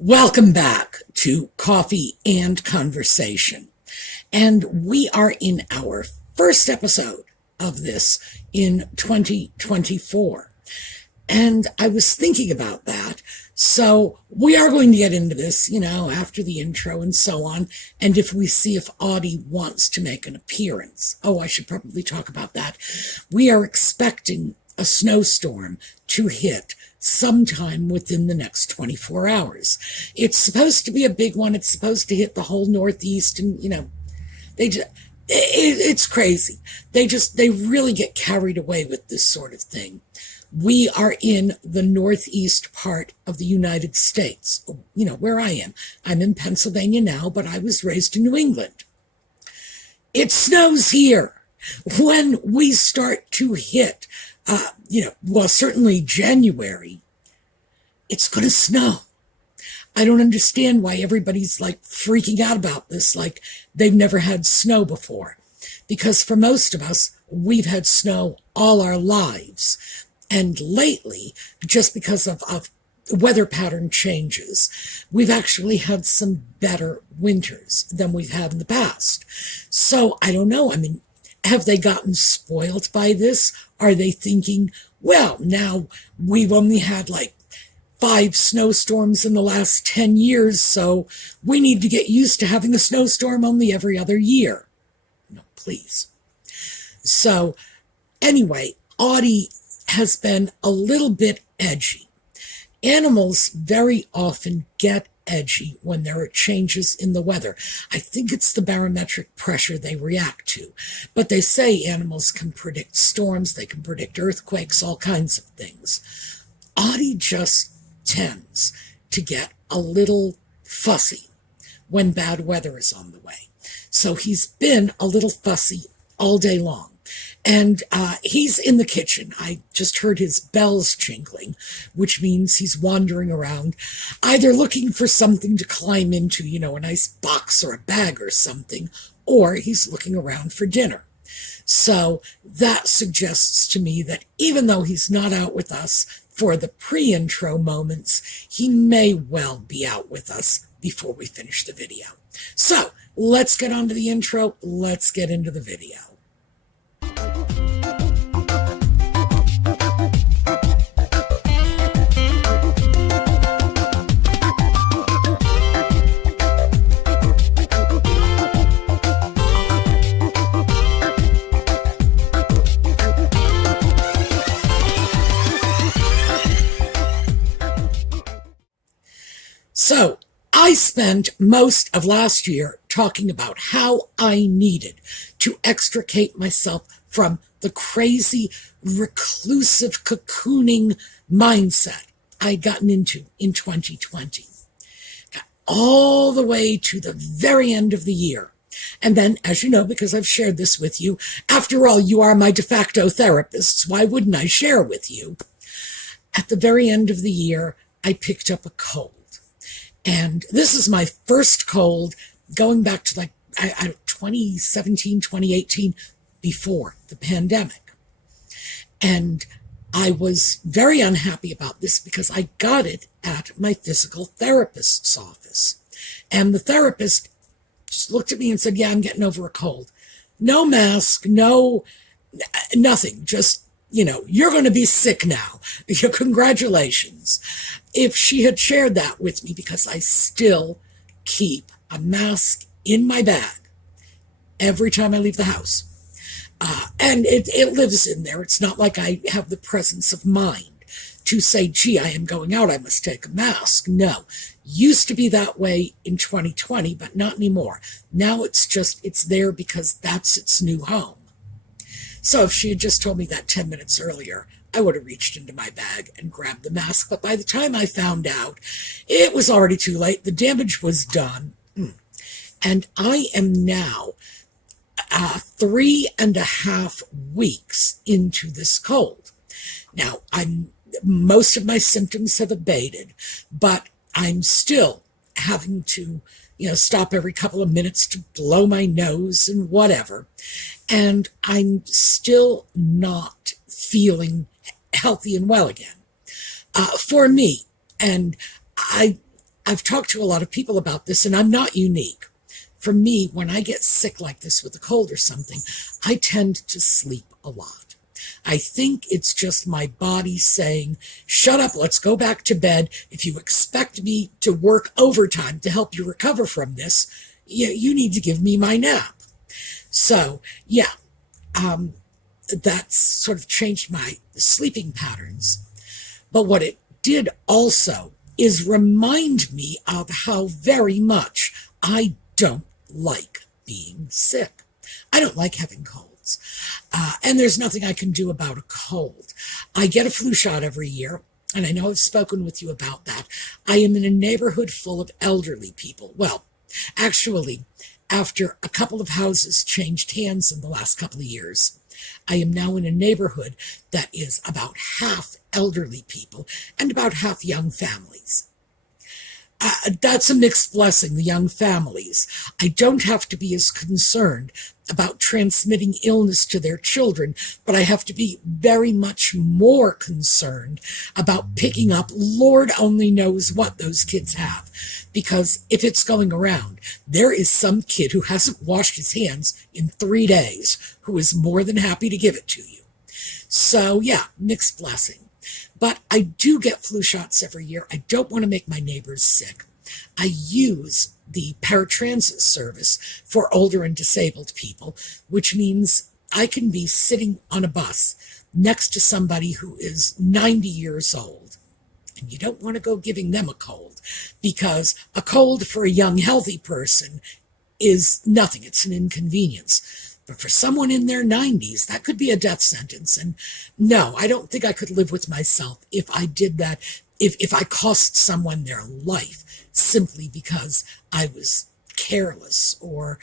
Welcome back to Coffee and Conversation. And we are in our first episode of this in 2024. And I was thinking about that. So we are going to get into this, after the intro and so on. And if we see if Audie wants to make an appearance. Oh, I should probably talk about that. We are expecting a snowstorm to hit sometime within the next 24 hours. It's supposed to be a big one. It's supposed to hit the whole Northeast, and it's crazy. They really get carried away with this sort of thing. We are in the northeast part of the United States, where I am. I'm in Pennsylvania now, but I was raised in New England. It snows here. When we start to hit, certainly January, it's going to snow. I don't understand why everybody's freaking out about this, like they've never had snow before. Because for most of us, we've had snow all our lives. And lately, just because of weather pattern changes, we've actually had some better winters than we've had in the past. So I don't know. Have they gotten spoiled by this? Are they thinking, well, now we've only had 5 snowstorms in the last 10 years, so we need to get used to having a snowstorm only every other year? No, please. So anyway, Audie has been a little bit edgy. Animals very often get edgy when there are changes in the weather. I think it's the barometric pressure they react to. But they say animals can predict storms, they can predict earthquakes, all kinds of things. Audie just tends to get a little fussy when bad weather is on the way. So he's been a little fussy all day long. And he's in the kitchen. I just heard his bells jingling, which means he's wandering around, either looking for something to climb into, a nice box or a bag or something, or he's looking around for dinner. So that suggests to me that even though he's not out with us for the pre-intro moments, he may well be out with us before we finish the video. So let's get on to the intro. Let's get into the video. So I spent most of last year talking about how I needed to extricate myself from the crazy, reclusive, cocooning mindset I'd gotten into in 2020. Got all the way to the very end of the year. And then, as you know, because I've shared this with you, after all, you are my de facto therapists, why wouldn't I share with you? At the very end of the year, I picked up a cold. And this is my first cold going back to 2017, 2018, before the pandemic. And I was very unhappy about this because I got it at my physical therapist's office. And the therapist just looked at me and said, yeah, I'm getting over a cold. No mask, nothing. Just, you're going to be sick now. Congratulations. If she had shared that with me, because I still keep a mask in my bag every time I leave the house. And it lives in there. It's not like I have the presence of mind to say, gee, I am going out, I must take a mask. No. Used to be that way in 2020, but not anymore. Now it's there because that's its new home. So if she had just told me that 10 minutes earlier, I would have reached into my bag and grabbed the mask. But by the time I found out, it was already too late. The damage was done. And I am now 3.5 weeks into this cold. Now, most of my symptoms have abated, but I'm still having to, stop every couple of minutes to blow my nose and whatever. And I'm still not feeling healthy and well again for me. And I've talked to a lot of people about this, and I'm not unique. For me, when I get sick like this with a cold or something, I tend to sleep a lot. I think it's just my body saying, shut up, let's go back to bed. If you expect me to work overtime to help you recover from this, you need to give me my nap. So, yeah, that's sort of changed my sleeping patterns. But what it did also is remind me of how very much I don't like being sick. I don't like having colds. And there's nothing I can do about a cold. I get a flu shot every year, and I know I've spoken with you about that. I am in a neighborhood full of elderly people. Well, actually, after a couple of houses changed hands in the last couple of years, I am now in a neighborhood that is about half elderly people and about half young families. That's a mixed blessing, the young families. I don't have to be as concerned about transmitting illness to their children, but I have to be very much more concerned about picking up Lord only knows what those kids have. Because if it's going around, there is some kid who hasn't washed his hands in 3 days who is more than happy to give it to you. So yeah, mixed blessing. But I do get flu shots every year. I don't want to make my neighbors sick. I use the paratransit service for older and disabled people, which means I can be sitting on a bus next to somebody who is 90 years old. And you don't want to go giving them a cold, because a cold for a young, healthy person is nothing. It's an inconvenience. But for someone in their 90s, that could be a death sentence. And no, I don't think I could live with myself if I did that, if I cost someone their life simply because I was careless or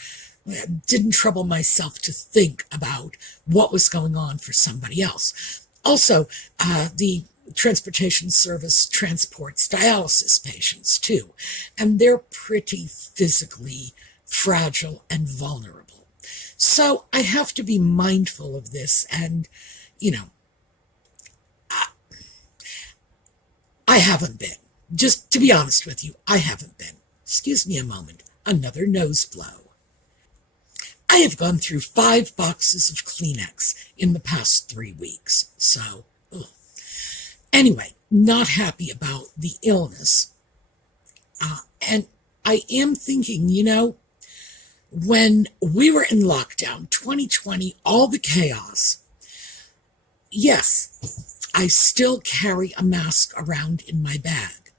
didn't trouble myself to think about what was going on for somebody else. Also, the transportation service transports dialysis patients too, and they're pretty physically fragile and vulnerable. So I have to be mindful of this, and, I haven't been. Just to be honest with you, I haven't been. Excuse me a moment. Another nose blow. I have gone through 5 boxes of Kleenex in the past 3 weeks. So, anyway, not happy about the illness. And I am thinking, when we were in lockdown, 2020, all the chaos, yes, I still carry a mask around in my bag,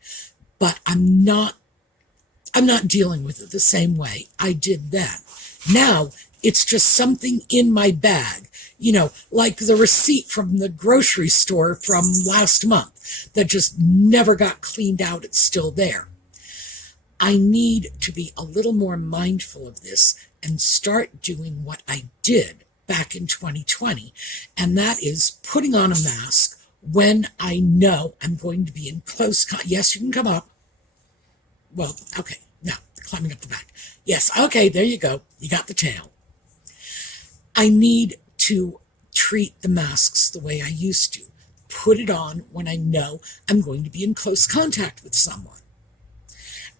but I'm not dealing with it the same way I did then. Now, it's just something in my bag, like the receipt from the grocery store from last month that just never got cleaned out. It's still there. I need to be a little more mindful of this and start doing what I did back in 2020, and that is putting on a mask when I know I'm going to be in close contact. Yes, you can come up. Well, okay, now climbing up the back. Yes, okay, there you go. You got the tail. I need to treat the masks the way I used to. Put it on when I know I'm going to be in close contact with someone.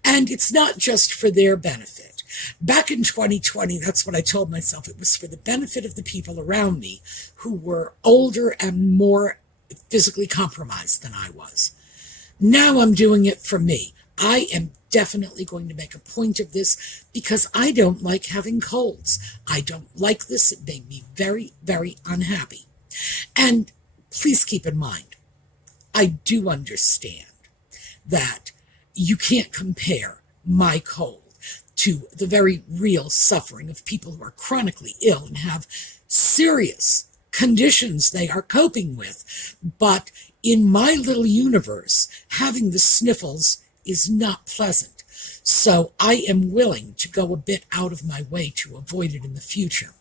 And it's not just for their benefit. Back in 2020, that's what I told myself. It was for the benefit of the people around me who were older and more physically compromised than I was. Now I'm doing it for me. I am definitely going to make a point of this because I don't like having colds. I don't like this. It made me very, very unhappy. And please keep in mind, I do understand that you can't compare my cold to the very real suffering of people who are chronically ill and have serious conditions they are coping with. But in my little universe, having the sniffles is not pleasant. So I am willing to go a bit out of my way to avoid it in the future.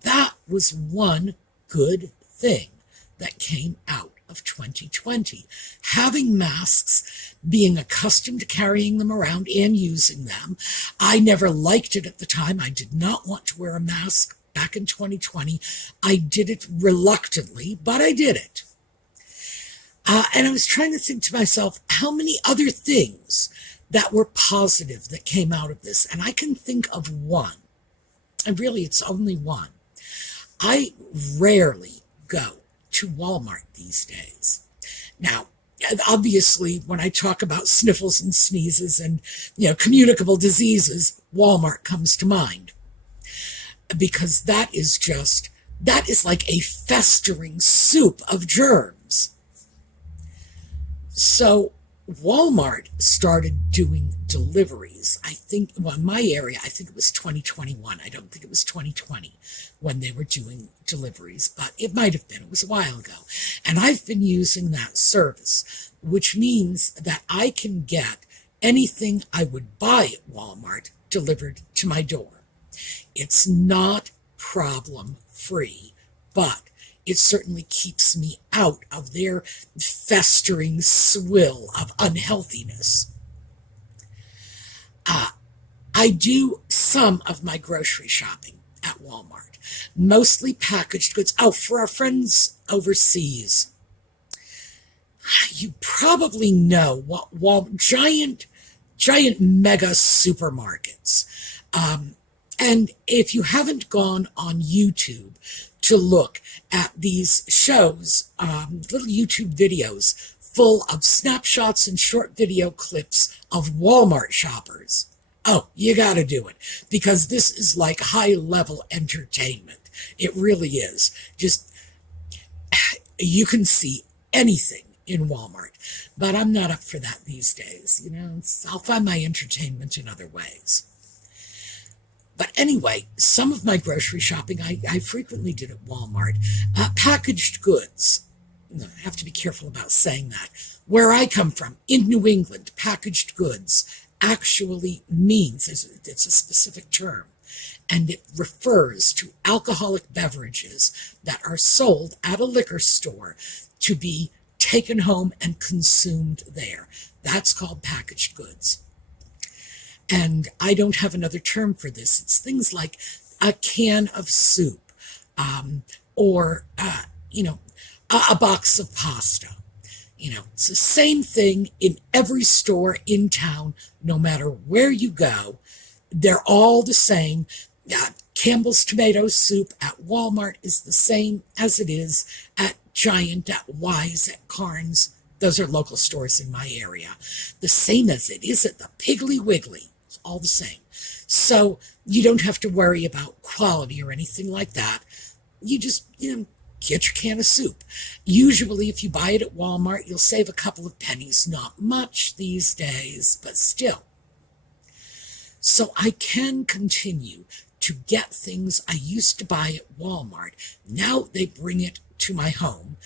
That was one good thing that came out of 2020. Having masks, being accustomed to carrying them around and using them. I never liked it at the time. I did not want to wear a mask back in 2020. I did it reluctantly, but I did it. And I was trying to think to myself, how many other things that were positive that came out of this. And I can think of one, and really it's only one. I rarely go to Walmart these days. Now, obviously, when I talk about sniffles and sneezes and, communicable diseases, Walmart comes to mind. Because that is like a festering soup of germs. So Walmart started doing deliveries. I think, in my area, I think it was 2021. I don't think it was 2020 when they were doing deliveries, but it might have been. It was a while ago. And I've been using that service, which means that I can get anything I would buy at Walmart delivered to my door. It's not problem-free, but it certainly keeps me out of their festering swill of unhealthiness. I do some of my grocery shopping at Walmart, mostly packaged goods. Oh, for our friends overseas, you probably know what giant mega supermarkets. And if you haven't gone on YouTube to look at these shows, little YouTube videos full of snapshots and short video clips of Walmart shoppers, oh, you got to do it, because this is like high-level entertainment. It really is. Just, you can see anything in Walmart, but I'm not up for that these days. I'll find my entertainment in other ways. But anyway, some of my grocery shopping I frequently did at Walmart. Packaged goods. I have to be careful about saying that. Where I come from, in New England, packaged goods actually means, it's a specific term, and it refers to alcoholic beverages that are sold at a liquor store to be taken home and consumed there. That's called packaged goods. And I don't have another term for this. It's things like a can of soup, or a box of pasta. It's the same thing in every store in town, no matter where you go. They're all the same. Campbell's tomato soup at Walmart is the same as it is at Giant, at Wise, at Carnes. Those are local stores in my area. The same as it is at the Piggly Wiggly. All the same. So you don't have to worry about quality or anything like that. You just, get your can of soup. Usually if you buy it at Walmart, you'll save a couple of pennies. Not much these days, but still. So I can continue to get things I used to buy at Walmart. Now they bring it to my home,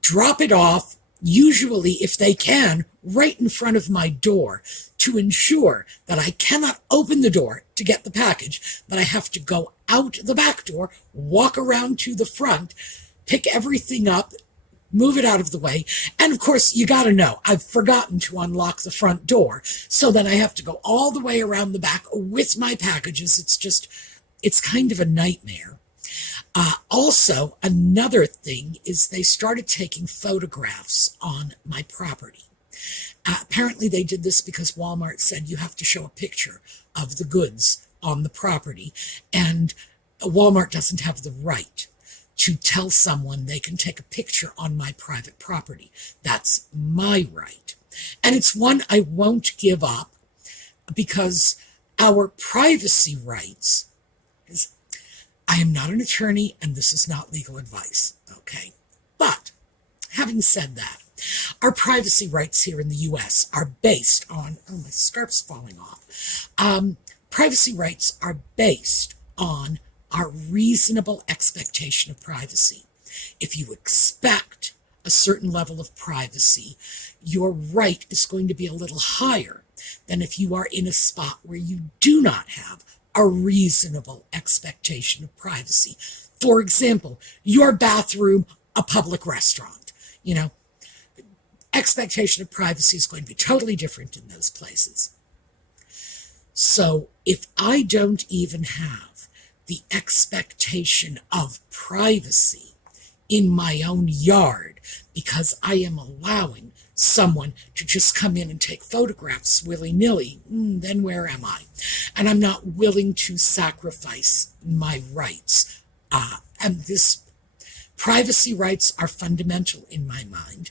drop it off, usually, if they can, right in front of my door, to ensure that I cannot open the door to get the package, but I have to go out the back door, walk around to the front, pick everything up, move it out of the way. And of course, you got to know, I've forgotten to unlock the front door. So then I have to go all the way around the back with my packages. It's kind of a nightmare. Also, another thing is they started taking photographs on my property. Apparently they did this because Walmart said you have to show a picture of the goods on the property, and Walmart doesn't have the right to tell someone they can take a picture on my private property. That's my right. And it's one I won't give up, because our privacy rights is, I am not an attorney and this is not legal advice, okay? But having said that, our privacy rights here in the U.S. are based on, oh, my scarf's falling off. Privacy rights are based on our reasonable expectation of privacy. If you expect a certain level of privacy, your right is going to be a little higher than if you are in a spot where you do not have a reasonable expectation of privacy. For example, your bathroom, a public restaurant. Expectation of privacy is going to be totally different in those places. So if I don't even have the expectation of privacy in my own yard, because I am allowing someone to just come in and take photographs willy-nilly, then where am I? And I'm not willing to sacrifice my rights. And this privacy rights are fundamental in my mind.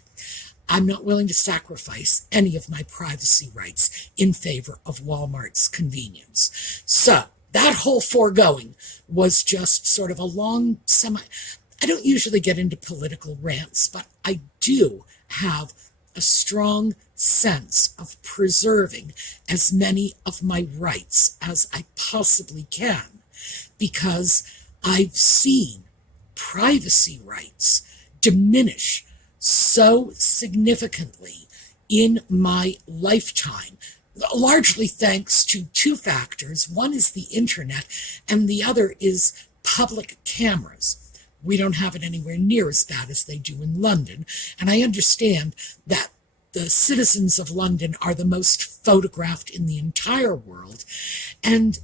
I'm not willing to sacrifice any of my privacy rights in favor of Walmart's convenience. So that whole foregoing was just sort of a long I don't usually get into political rants, but I do have a strong sense of preserving as many of my rights as I possibly can, because I've seen privacy rights diminish so significantly in my lifetime, largely thanks to two factors. One is the internet, and the other is public cameras. We don't have it anywhere near as bad as they do in London, and I understand that the citizens of London are the most photographed in the entire world. And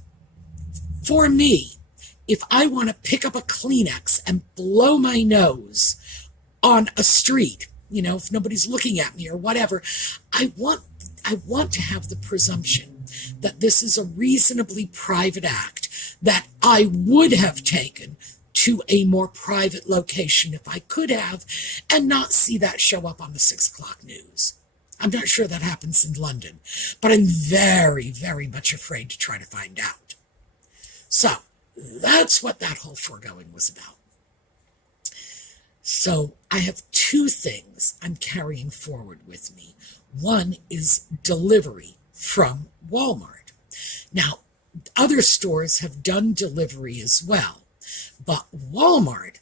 for me, if I want to pick up a Kleenex and blow my nose on a street, if nobody's looking at me or whatever, I want to have the presumption that this is a reasonably private act that I would have taken to a more private location if I could have, and not see that show up on the 6 o'clock news. I'm not sure that happens in London, but I'm very, very much afraid to try to find out. So that's what that whole foregoing was about. So I have two things I'm carrying forward with me. One is delivery from Walmart. Now, other stores have done delivery as well, but Walmart,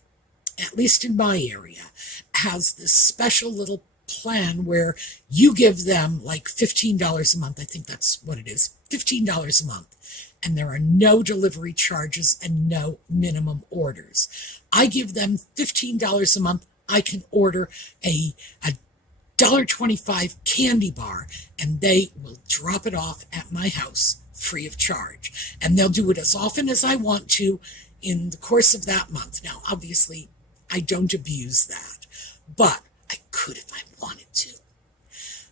at least in my area, has this special little plan where you give them like $15 a month. I think that's what it is, $15 a month. And there are no delivery charges and no minimum orders. I give them $15 a month. I can order a $1.25 candy bar, and they will drop it off at my house free of charge. And they'll do it as often as I want to in the course of that month. Now, obviously, I don't abuse that, but I could if I wanted to.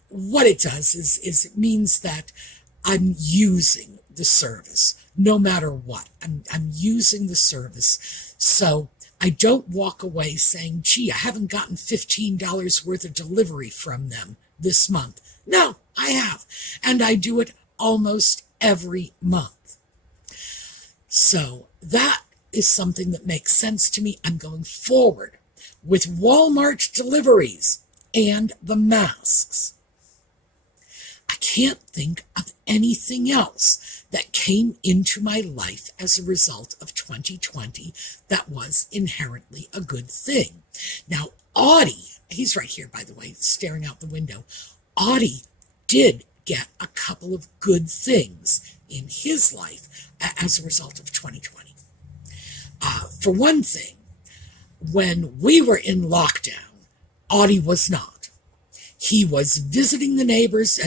What it does is it means that I'm using the service no matter what. I'm using the service, so I don't walk away saying, gee, I haven't gotten $15 worth of delivery from them this month. No, I have, and I do it almost every month. So that is something that makes sense to me. I'm going forward with Walmart deliveries and the masks. I can't think of anything else that came into my life as a result of 2020 that was inherently a good thing. Now, Audie, he's right here, by the way, staring out the window. Audie did get a couple of good things in his life as a result of 2020. For one thing, when we were in lockdown, Audie was not. He was visiting the neighbors.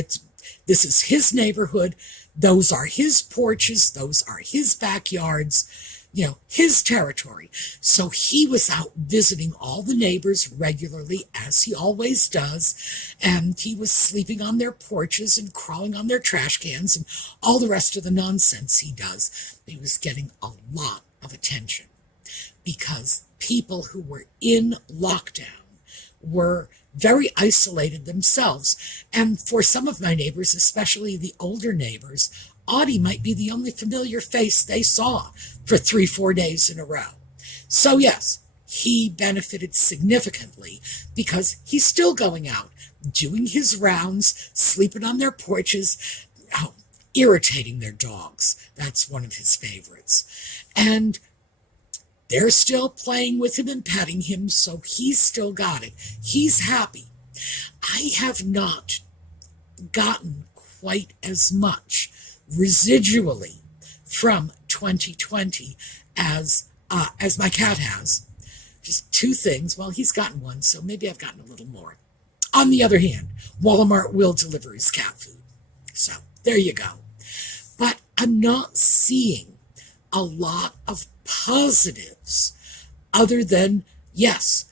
This is his neighborhood. Those are his porches. Those are his backyards, his territory. So he was out visiting all the neighbors regularly, as he always does. And he was sleeping on their porches and crawling on their trash cans and all the rest of the nonsense he does. He was getting a lot of attention because people who were in lockdown were very isolated themselves. And for some of my neighbors, especially the older neighbors, Audie might be the only familiar face they saw for 3-4 days in a row. So yes, he benefited significantly because he's still going out, doing his rounds, sleeping on their porches, irritating their dogs. That's one of his favorites. And they're still playing with him and petting him, so he's still got it. He's happy. I have not gotten quite as much residually from 2020 as my cat has. Just two things. Well, he's gotten one, so maybe I've gotten a little more. On the other hand, Walmart will deliver his cat food. So there you go. But I'm not seeing a lot of positives other than, yes,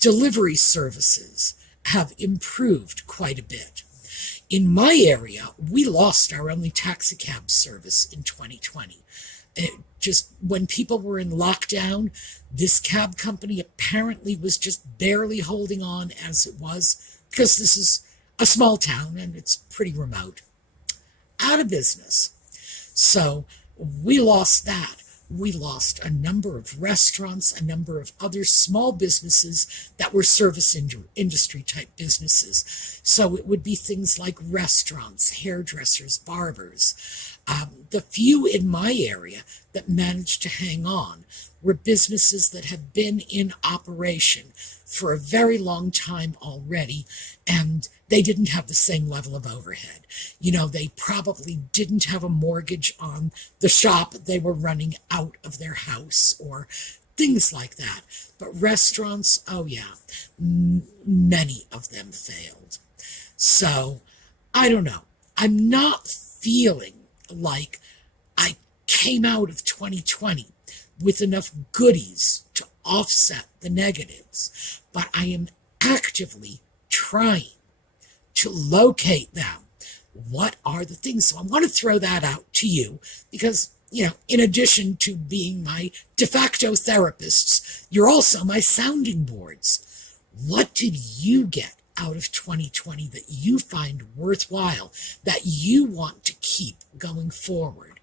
delivery services have improved quite a bit. In my area, we lost our only taxi cab service in 2020. Just when people were in lockdown, this cab company apparently was just barely holding on as it was, because this is a small town and it's pretty remote. Out of business. So we lost that. We lost a number of restaurants, a number of other small businesses that were service industry type businesses. So it would be things like restaurants, hairdressers, barbers. The few in my area that managed to hang on were businesses that had been in operation for a very long time already, and they didn't have the same level of overhead. They probably didn't have a mortgage on the shop they were running out of their house or things like that. But restaurants, oh yeah, many of them failed. So, I don't know. I'm not feeling like I came out of 2020 with enough goodies to offset the negatives, but I am actively trying to locate them. What are the things? So I want to throw that out to you because, in addition to being my de facto therapists, you're also my sounding boards. What did you get out of 2020 that you find worthwhile, that you want to keep going forward?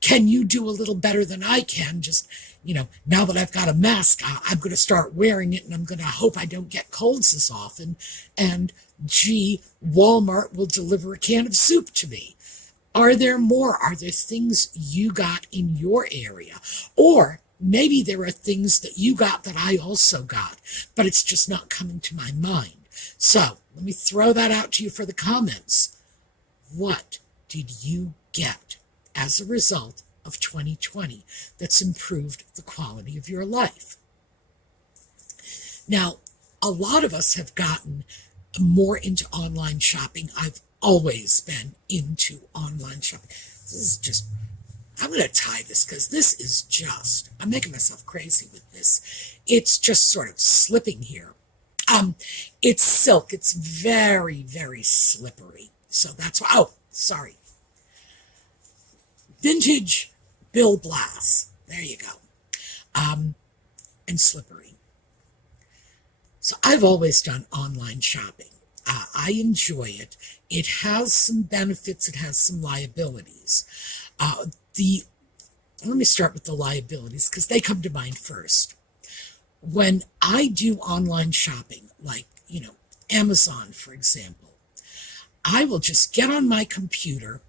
Can you do a little better than I can? Just, now that I've got a mask, I'm going to start wearing it and I'm going to hope I don't get colds as often. And gee, Walmart will deliver a can of soup to me. Are there more? Are there things you got in your area? Or maybe there are things that you got that I also got, but it's just not coming to my mind. So let me throw that out to you for the comments. What did you get as a result of 2020 that's improved the quality of your life? Now, a lot of us have gotten more into online shopping. I've always been into online shopping. This is just, I'm going to tie this because this is just, I'm making myself crazy with this. It's just sort of slipping here. It's silk. It's very, very slippery. So that's why, oh, sorry. Vintage Bill Blass. There you go. And slippery. So I've always done online shopping. I enjoy it. It has some benefits. It has some liabilities. Let me start with the liabilities because they come to mind first. When I do online shopping, like, Amazon, for example, I will just get on my computer,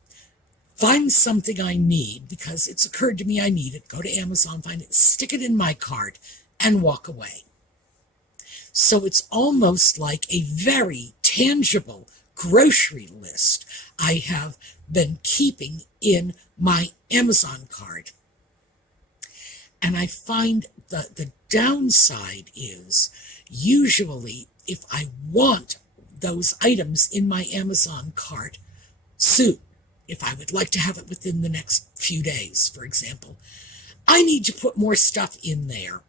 find something I need because it's occurred to me I need it, go to Amazon, find it, stick it in my cart, and walk away. So it's almost like a very tangible grocery list I have been keeping in my Amazon cart. And I find that the downside is usually if I want those items in my Amazon cart soon, if I would like to have it within the next few days, for example, I need to put more stuff in there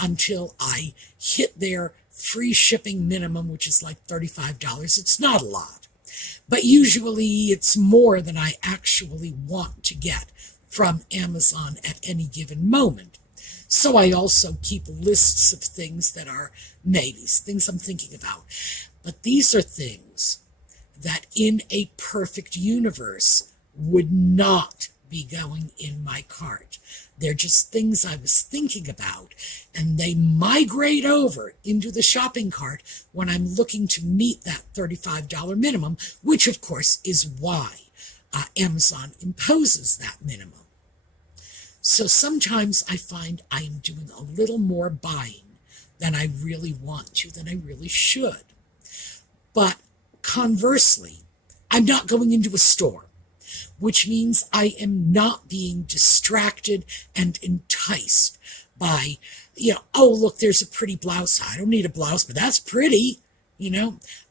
until I hit their free shipping minimum, which is like $35. It's not a lot, but usually it's more than I actually want to get from Amazon at any given moment. So I also keep lists of things that are maybes, things I'm thinking about. But these are things that in a perfect universe would not be going in my cart. They're just things I was thinking about, and they migrate over into the shopping cart when I'm looking to meet that $35 minimum, which of course is why Amazon imposes that minimum. So sometimes I find I'm doing a little more buying than I really want to, than I really should. But conversely, I'm not going into a store, which means I am not being distracted and enticed by, oh, look, there's a pretty blouse. I don't need a blouse, but that's pretty.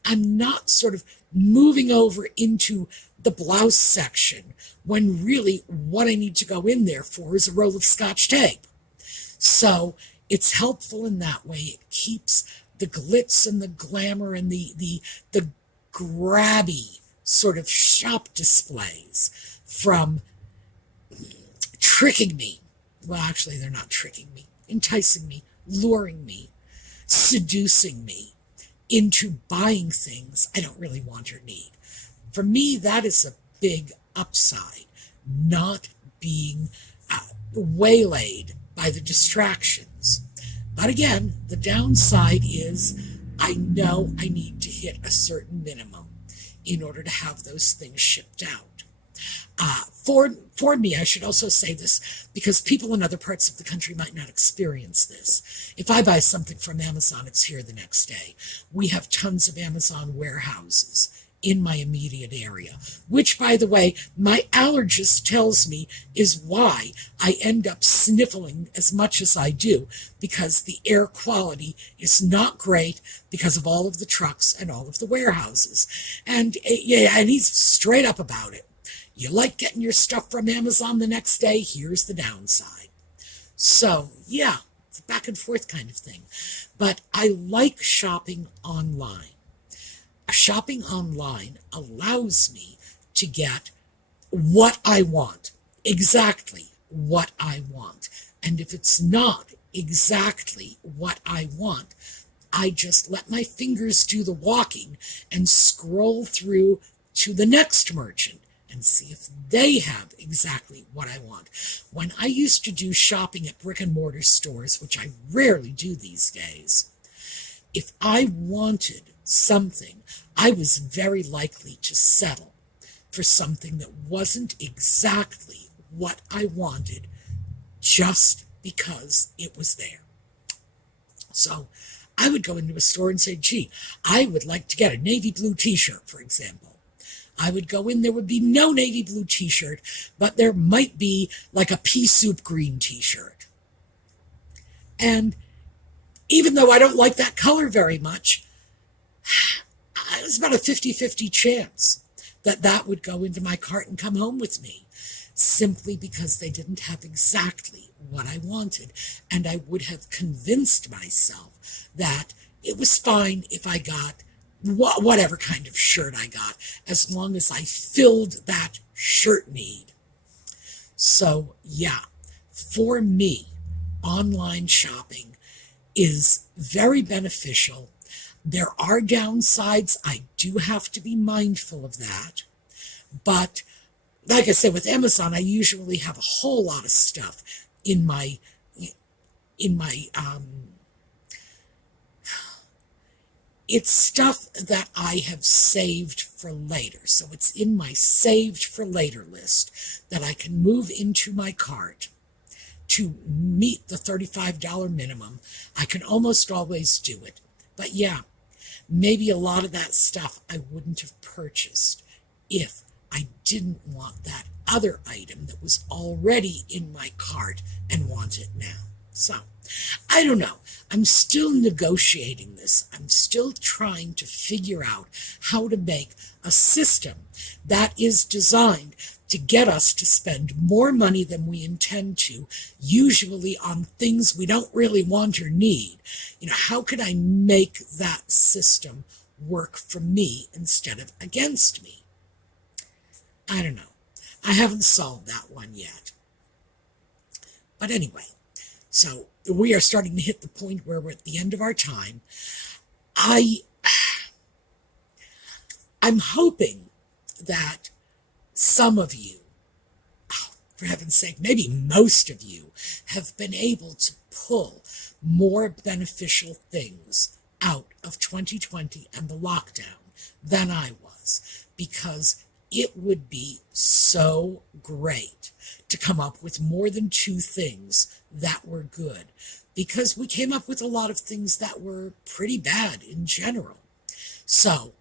I'm not sort of moving over into the blouse section when really what I need to go in there for is a roll of Scotch tape. So it's helpful in that way. It keeps the glitz and the glamour and the grabby sort of shop displays from tricking me. Well, actually, they're not tricking me, enticing me, luring me, seducing me into buying things I don't really want or need. For me, that is a big upside, not being waylaid by the distractions. But again, the downside is I know I need to hit a certain minimum in order to have those things shipped out. For me, I should also say this because people in other parts of the country might not experience this. If I buy something from Amazon, it's here the next day. We have tons of Amazon warehouses in my immediate area, which, by the way, my allergist tells me is why I end up sniffling as much as I do, because the air quality is not great because of all of the trucks and all of the warehouses. And yeah, and he's straight up about it. You like getting your stuff from Amazon the next day? Here's the downside. So, yeah, it's a back and forth kind of thing. But I like shopping online. Shopping online allows me to get what I want, exactly what I want. And if it's not exactly what I want, I just let my fingers do the walking and scroll through to the next merchant and see if they have exactly what I want. When I used to do shopping at brick and mortar stores, which I rarely do these days, if I wanted something, I was very likely to settle for something that wasn't exactly what I wanted just because it was there. So I would go into a store and say, gee, I would like to get a navy blue t-shirt, for example. I would go in, there would be no navy blue t-shirt, but there might be like a pea soup green t-shirt. And even though I don't like that color very much, it was about a 50-50 chance that that would go into my cart and come home with me, simply because they didn't have exactly what I wanted. And I would have convinced myself that it was fine if I got whatever kind of shirt I got, as long as I filled that shirt need. So yeah, for me, online shopping is very beneficial. There are downsides. I do have to be mindful of that. But like I said, with Amazon, I usually have a whole lot of stuff in my it's stuff that I have saved for later. So it's in my saved for later list that I can move into my cart to meet the $35 minimum. I can almost always do it. But yeah, maybe a lot of that stuff I wouldn't have purchased if I didn't want that other item that was already in my cart and want it now. So, I don't know. I'm still negotiating this. I'm still trying to figure out how to make a system that is designed to get us to spend more money than we intend to, usually on things we don't really want or need. How could I make that system work for me instead of against me? I don't know. I haven't solved that one yet. But anyway, so we are starting to hit the point where we're at the end of our time. I'm hoping that some of you, for heaven's sake, maybe most of you, have been able to pull more beneficial things out of 2020 and the lockdown than I was, because it would be so great to come up with more than two things that were good, because we came up with a lot of things that were pretty bad in general. So,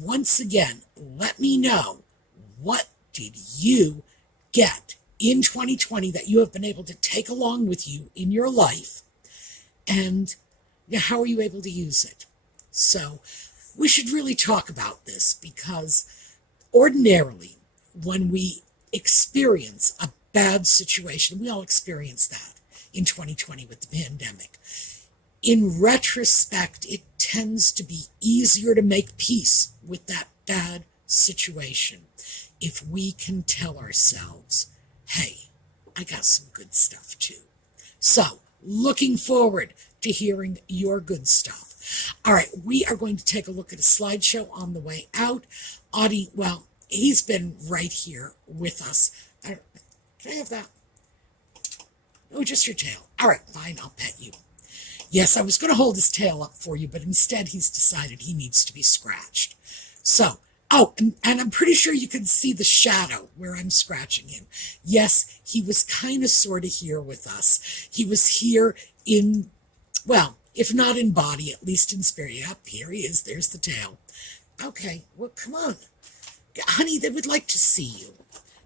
once again, let me know, what did you get in 2020 that you have been able to take along with you in your life, and how are you able to use it? So, we should really talk about this, because ordinarily, when we experience a bad situation, we all experience that in 2020 with the pandemic, In retrospect, it tends to be easier to make peace with that bad situation if we can tell ourselves, hey, I got some good stuff too. So, looking forward to hearing your good stuff. All right, we are going to take a look at a slideshow on the way out. Audie, well, he's been right here with us. Can I have that? Oh, just your tail. All right, fine, I'll pet you. Yes, I was going to hold his tail up for you, but instead he's decided he needs to be scratched. So, oh, and I'm pretty sure you can see the shadow where I'm scratching him. Yes, he was kind of sort of here with us. He was here in, well, if not in body, at least in spirit. Yep, here he is. There's the tail. Okay, well, come on. Honey, they would like to see you.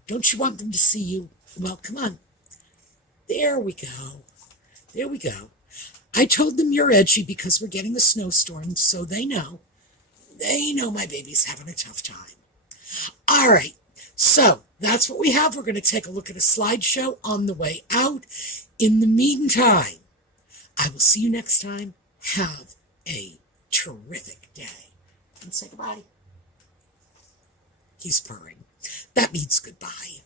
Don't you want them to see you? Well, come on. There we go. There we go. I told them you're edgy because we're getting a snowstorm, so they know. They know my baby's having a tough time. All right, so that's what we have. We're going to take a look at a slideshow on the way out. In the meantime, I will see you next time. Have a terrific day. And say goodbye. He's purring. That means goodbye.